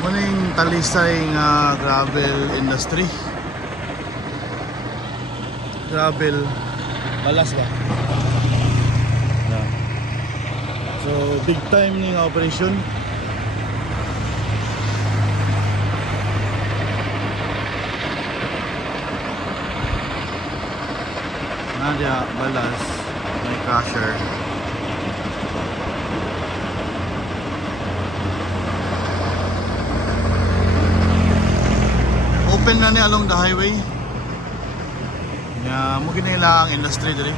Muning talisay nga gravel industry. Gravel balas ba? Yeah. So big time ning operation. Nadia balas may crusher. Open na ni along the highway. Nga mo ginila ang industry diri.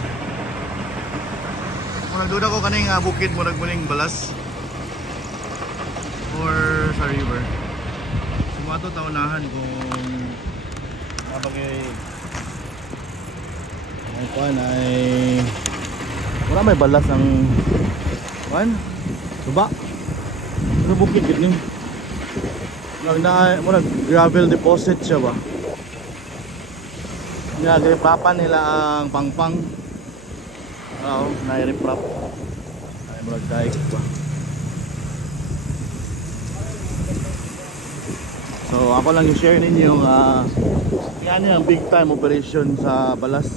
Kung nagduda ko kaning bukid mo nagmuning balas or sa river. Sumato taunahan kung mabagay ang kuan ay wala may balas ang kuan suba sa bukid gid ni. Muna gravel deposit siya ba? Nagriprapan nila ang pangpang. Nai-reprap. Ay muna dike ba? So ako lang i-share ninyo yan yung big time operation sa balas.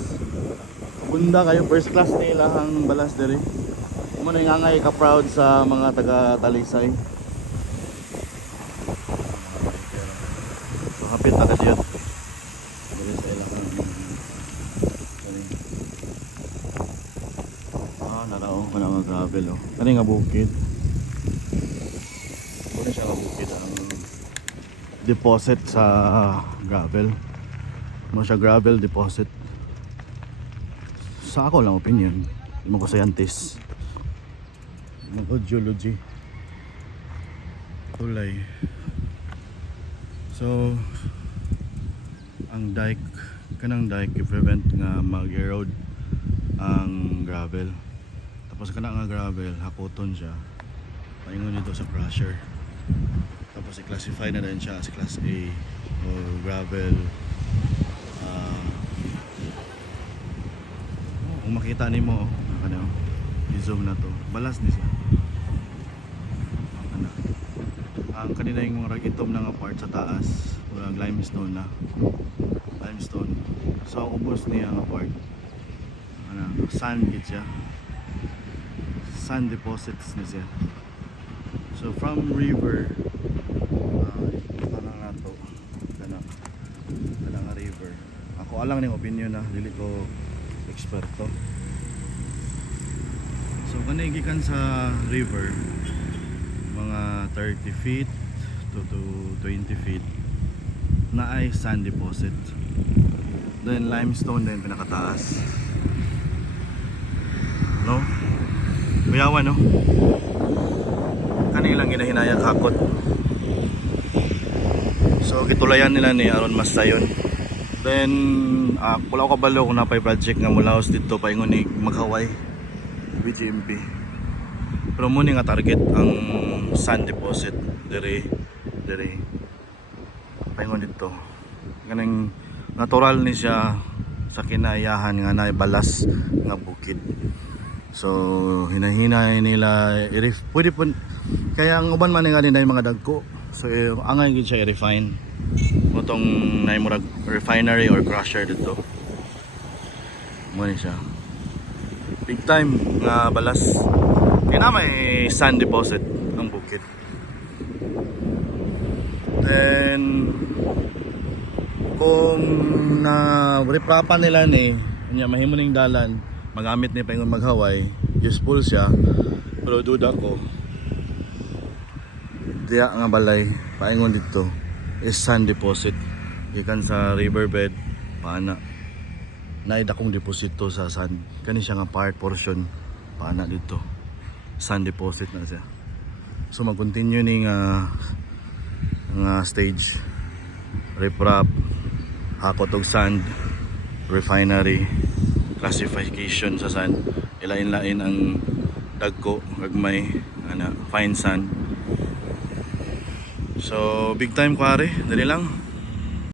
Bunda kayo first class nila ang balas diri. Muna ingangay ka proud sa mga taga Talisay. Kapit na kasi yun. Narao ko na mga gravel oh. Ano nga bukid? Ano siya nga bukid ang deposit sa gravel. Ano siya gravel deposit? Sa ako lang opinion. Hindi mo ko scientist. Hindi ko geology. Tulay. So ang dike kanang dike i-prevent nga mag-erode ang gravel. Tapos kanang nga gravel hakoton siya. Paingon dito sa crusher. Tapos i-classify na din siya as class A o gravel. Kung makita nimo i-zoom na to. Balas ni siya. Ang kanina yung mga itom na nga part sa taas walang limestone na limestone. So ang ubos niya nga part sand git siya, sand deposits na siya. So from river kanang nato kanang river ako alang ning opinion na dili ko eksperto. So kanay gikan sa river mga 30 feet to 20 feet na ay sand deposit, then limestone din pinakataas no kuyawan no kanilang ginahinayang hakot. So gitulayan nila ni aron mas sayon. Then wala ko kabalo kung napay project nga mulaos dito paingon ni Maghaway BGMP. Pero muna nga target ang sand deposit dire paingon dito. Ganang natural ni siya sa kinayahan nga na balas nga bukid. So hinahinay nila pwede po kaya ang uban man nga din yung mga dagko. So angay gid siya i-refine. Motong naimurag refinery or crusher dito. Mo ni siya. Big time nga balas. Kaya may sand deposit ang bukid. Then kung na-reprapan nila ni mahimo ning dalan magamit ni paingon Maghaway, useful siya. Pero duda ko diya nga balay paingon dito is sand deposit gikan sa riverbed paana naida kong deposito sa sand kani siya nga part portion paana dito sand deposit na siya. So mag-continue ning stage riprap hakot og sand refinery classification sa sand ilain-lain ang dagko gagmay fine sand. So big time kuwari dali lang.